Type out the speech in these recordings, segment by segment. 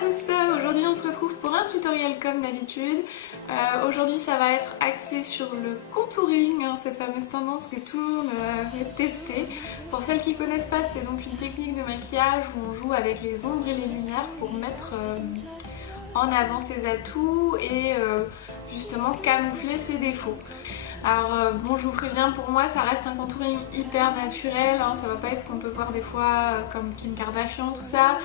tous, aujourd'hui on se retrouve pour un tutoriel comme d'habitude. Aujourd'hui ça va être axé sur le contouring, hein, cette fameuse tendance que tout le monde veut tester. Pour celles qui ne connaissent pas, c'est donc une technique de maquillage où on joue avec les ombres et les lumières pour mettre en avant ses atouts et justement camoufler ses défauts. Alors bon, je vous préviens, pour moi ça reste un contouring hyper naturel, hein, ça va pas être ce qu'on peut voir des fois comme Kim Kardashian, tout ça.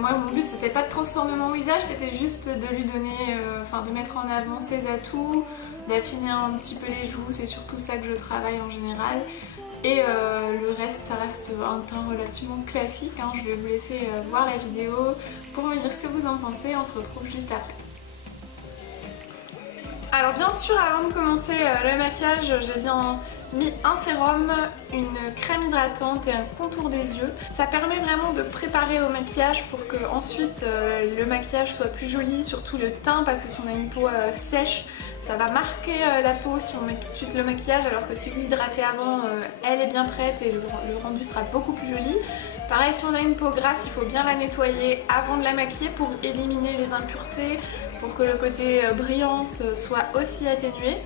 Moi mon but c'était pas de transformer mon visage, c'était juste de lui donner, de mettre en avant ses atouts, d'affiner un petit peu les joues, c'est surtout ça que je travaille en général. Et le reste ça reste un teint relativement classique, hein. Je vais vous laisser voir la vidéo pour me dire ce que vous en pensez, on se retrouve juste après. Alors bien sûr, avant de commencer le maquillage, j'ai bien mis un sérum, une crème hydratante et un contour des yeux. Ça permet vraiment de préparer au maquillage pour que ensuite le maquillage soit plus joli, surtout le teint, parce que si on a une peau sèche, ça va marquer la peau si on met tout de suite le maquillage, alors que si vous hydratez avant, elle est bien prête et le rendu sera beaucoup plus joli. Pareil, si on a une peau grasse, il faut bien la nettoyer avant de la maquiller pour éliminer les impuretés, pour que le côté brillance soit aussi atténué,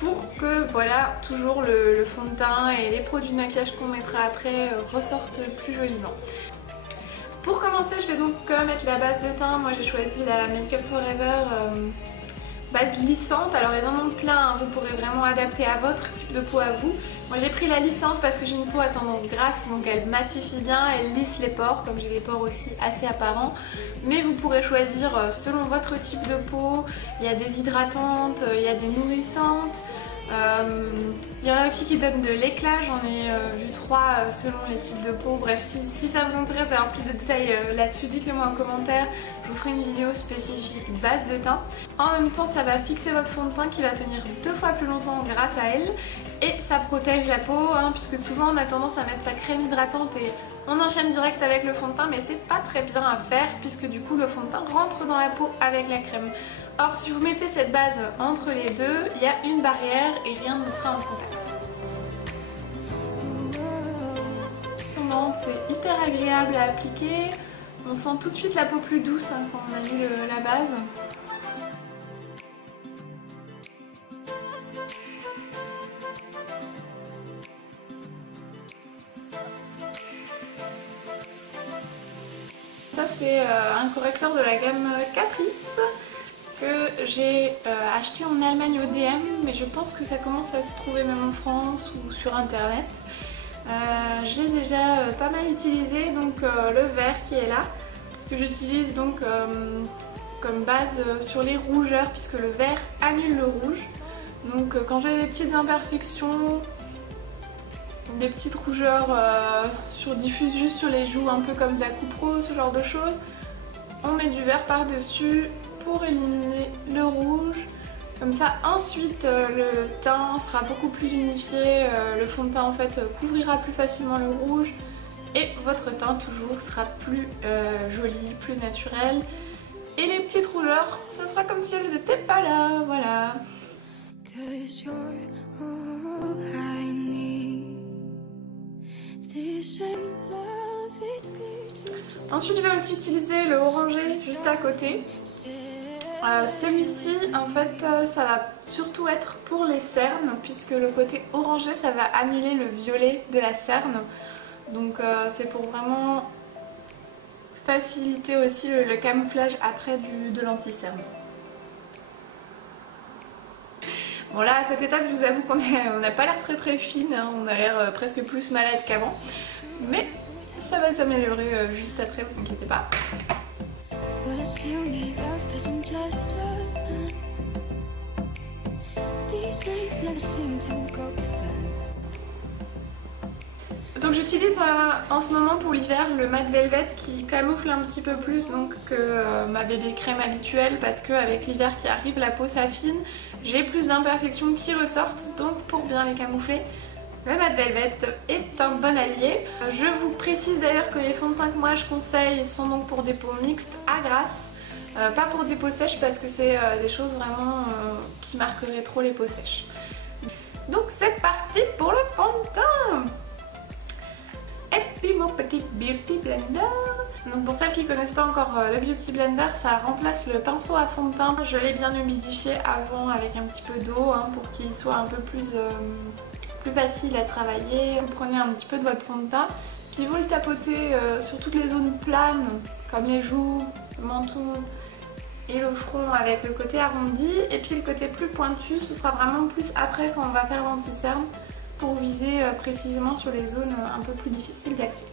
pour que voilà, toujours le fond de teint et les produits de maquillage qu'on mettra après ressortent plus joliment. Pour commencer, je vais donc mettre la base de teint. Moi j'ai choisi la Make Up For Ever base lissante. Alors ils en ont plein, hein. Vous pourrez vraiment adapter à votre type de peau à vous. Moi j'ai pris la lissante parce que j'ai une peau à tendance grasse, donc elle matifie bien, elle lisse les pores, comme j'ai les pores aussi assez apparents. Mais vous pourrez choisir selon votre type de peau. Il y a des hydratantes, il y a des nourrissantes. Il y en a aussi qui donnent de l'éclat, j'en ai vu 3 selon les types de peau. Bref, si ça vous intéresse d'avoir plus de détails là-dessus, dites-le moi en commentaire. Je vous ferai une vidéo spécifique base de teint. En même temps, ça va fixer votre fond de teint qui va tenir 2 fois plus longtemps grâce à elle. Et ça protège la peau, hein, puisque souvent on a tendance à mettre sa crème hydratante et on enchaîne direct avec le fond de teint, mais c'est pas très bien à faire puisque du coup le fond de teint rentre dans la peau avec la crème. Or si vous mettez cette base entre les deux, il y a une barrière et rien ne sera en contact. C'est hyper agréable à appliquer, on sent tout de suite la peau plus douce, hein, quand on a mis la base. Ça c'est un correcteur de la gamme Catrice que j'ai acheté en Allemagne au DM, mais je pense que ça commence à se trouver même en France ou sur internet. Je l'ai déjà pas mal utilisé, donc le vert qui est là, ce que j'utilise donc comme base sur les rougeurs, puisque le vert annule le rouge. Donc quand j'ai des petites imperfections, des petites rougeurs diffuses juste sur les joues, un peu comme de la coupe rose, ce genre de choses, on met du vert par dessus pour éliminer le rouge. Comme ça ensuite le teint sera beaucoup plus unifié, le fond de teint en fait couvrira plus facilement le rouge et votre teint toujours sera plus joli, plus naturel. Et les petites rougeurs, ce sera comme si elles n'étaient pas là, voilà. Ensuite je vais aussi utiliser le orangé juste à côté. Celui-ci en fait ça va surtout être pour les cernes, puisque le côté orangé ça va annuler le violet de la cerne. Donc c'est pour vraiment faciliter aussi le camouflage après de l'anti-cerne. Bon là à cette étape je vous avoue qu'on n'a pas l'air très fine, hein, on a l'air presque plus malade qu'avant. Mais ça va s'améliorer juste après, vous inquiétez pas. Donc j'utilise en ce moment pour l'hiver le Matte Velvet qui camoufle un petit peu plus donc que ma bébé crème habituelle, parce qu'avec l'hiver qui arrive la peau s'affine, j'ai plus d'imperfections qui ressortent, donc pour bien les camoufler, le Matte Velvet est un bon allié. Je vous précise d'ailleurs que les fonds de teint que moi je conseille sont donc pour des peaux mixtes à grasse, pas pour des peaux sèches, parce que c'est des choses vraiment qui marqueraient trop les peaux sèches. Donc c'est parti pour le fond de teint. Et puis mon petit Beauty Blender. Donc pour celles qui ne connaissent pas encore le Beauty Blender, ça remplace le pinceau à fond de teint. Je l'ai bien humidifié avant avec un petit peu d'eau pour qu'il soit un peu plus facile à travailler. Vous prenez un petit peu de votre fond de teint, puis vous le tapotez sur toutes les zones planes comme les joues, le menton et le front avec le côté arrondi, et puis le côté plus pointu ce sera vraiment plus après quand on va faire l'anti-cerne pour viser précisément sur les zones un peu plus difficiles d'accès.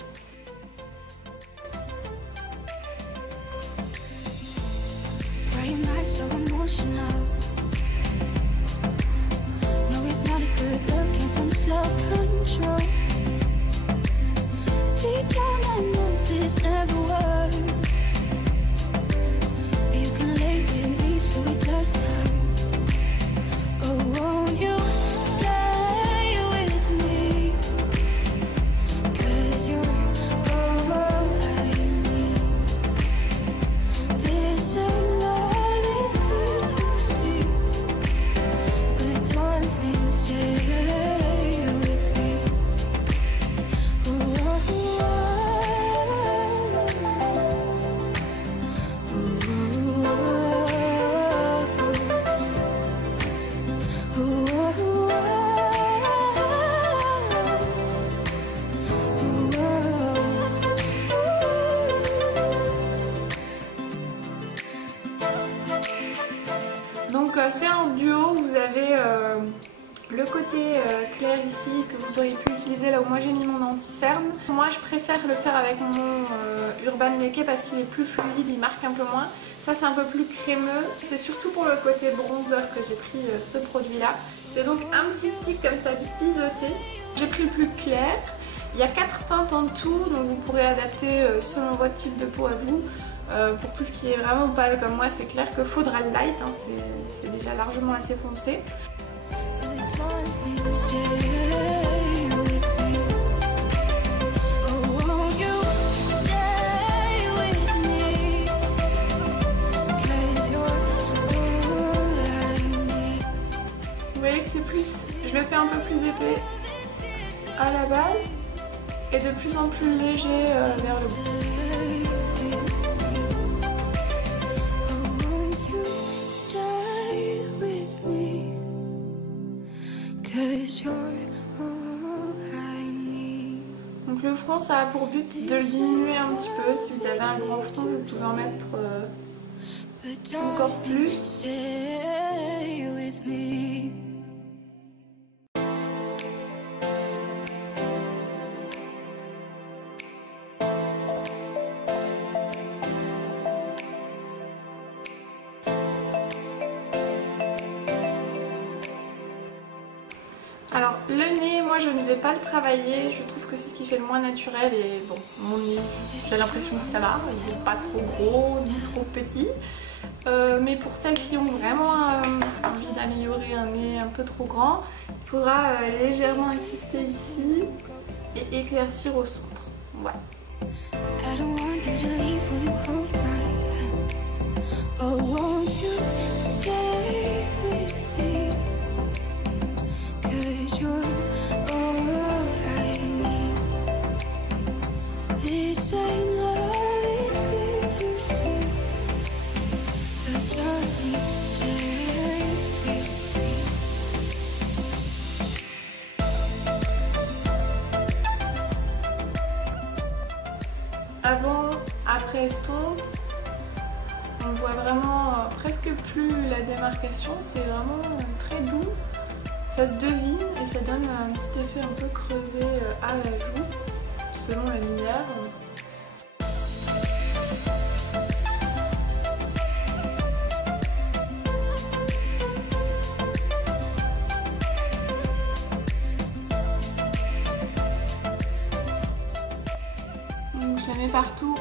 Donc c'est un duo, vous avez le côté clair ici que vous auriez pu utiliser là où moi j'ai mis mon anti-cerne. Moi je préfère le faire avec mon Urban Decay parce qu'il est plus fluide, il marque un peu moins. Ça c'est un peu plus crémeux. C'est surtout pour le côté bronzer que j'ai pris ce produit là. C'est donc un petit stick comme ça biseauté. J'ai pris le plus clair. Il y a 4 teintes en tout, donc vous pourrez adapter selon votre type de peau à vous. Pour tout ce qui est vraiment pâle comme moi, c'est clair que faudra le light, c'est déjà largement assez foncé. Vous voyez que c'est plus, je le fais un peu plus épais à la base et de plus en plus léger vers le bout. Donc le front, ça a pour but de le diminuer un petit peu. Si vous avez un grand front, vous pouvez en mettre encore plus. Alors le nez, moi je ne vais pas le travailler, je trouve que c'est ce qui fait le moins naturel et bon, mon nez, j'ai l'impression que ça va, il n'est pas trop gros ni trop petit. Mais pour celles qui ont vraiment envie d'améliorer un nez un peu trop grand, il faudra légèrement insister ici et éclaircir au centre. Voilà. Avant, après estompe, on voit vraiment presque plus la démarcation, c'est vraiment très doux, ça se devine et ça donne un petit effet un peu creusé à la joue, selon la lumière. Je la mets partout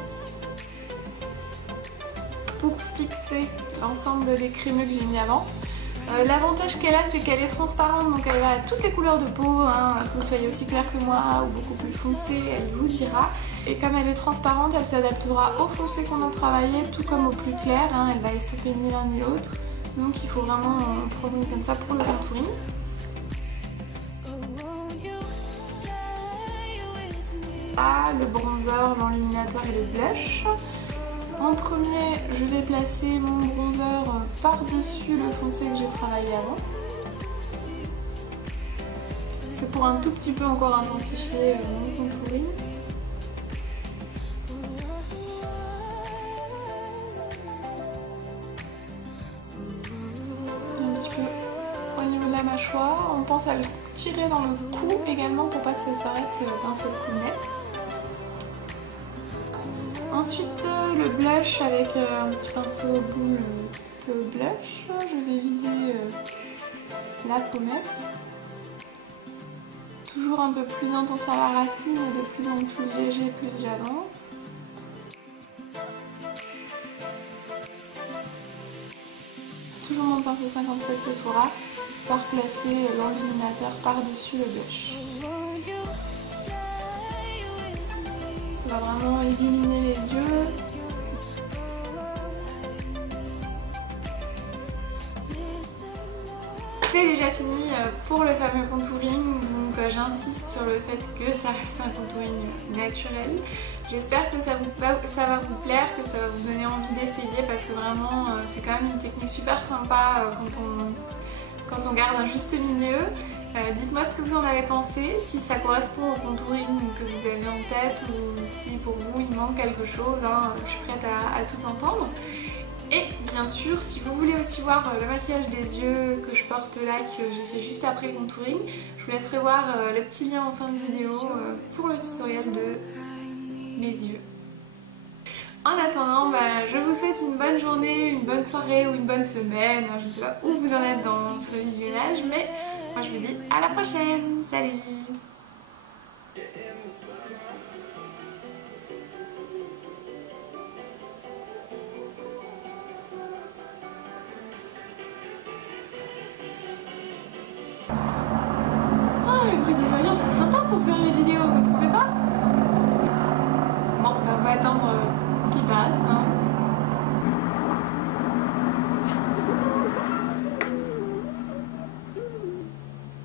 pour fixer l'ensemble des crémeux que j'ai mis avant. L'avantage qu'elle a, c'est qu'elle est transparente, donc elle va à toutes les couleurs de peau, que vous soyez aussi clair que moi ou beaucoup plus foncé, elle vous ira. Et comme elle est transparente, elle s'adaptera au foncé qu'on a travaillé, tout comme au plus clair, elle va estomper ni l'un ni l'autre. Donc il faut vraiment prendre une comme ça pour le contouring. à le bronzer, l'enluminateur et le blush. En premier, je vais placer mon bronzer par-dessus le foncé que j'ai travaillé avant. C'est pour un tout petit peu encore intensifier mon contouring. Un petit peu au niveau de la mâchoire. On pense à le tirer dans le cou également pour pas que ça s'arrête d'un seul coup net. Ensuite, le blush avec un petit pinceau boule type blush. Je vais viser la pommette. Toujours un peu plus intense à la racine et de plus en plus léger plus j'avance. Toujours mon pinceau 57 Sephora pour placer l'enluminateur par-dessus le blush. Ça va vraiment illuminer les yeux. C'est déjà fini pour le fameux contouring, donc j'insiste sur le fait que ça reste un contouring naturel. J'espère que ça va vous plaire, que ça va vous donner envie d'essayer parce que vraiment c'est quand même une technique super sympa quand on garde un juste milieu. Dites-moi ce que vous en avez pensé, si ça correspond au contouring que vous avez en tête ou si pour vous il manque quelque chose, hein, je suis prête à tout entendre. Et bien sûr, si vous voulez aussi voir le maquillage des yeux que je porte là, que j'ai fait juste après le contouring, je vous laisserai voir le petit lien en fin de vidéo pour le tutoriel de mes yeux. En attendant, je vous souhaite une bonne journée, une bonne soirée ou une bonne semaine. Je ne sais pas où vous en êtes dans ce visionnage, mais moi je vous dis à la prochaine. Salut! Le bruit des avions, c'est sympa pour faire les vidéos, vous trouvez pas? Bon, on va attendre qu'ils passent. Hein.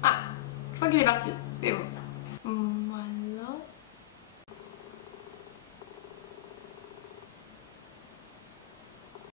Ah, je crois qu'il est parti, c'est bon.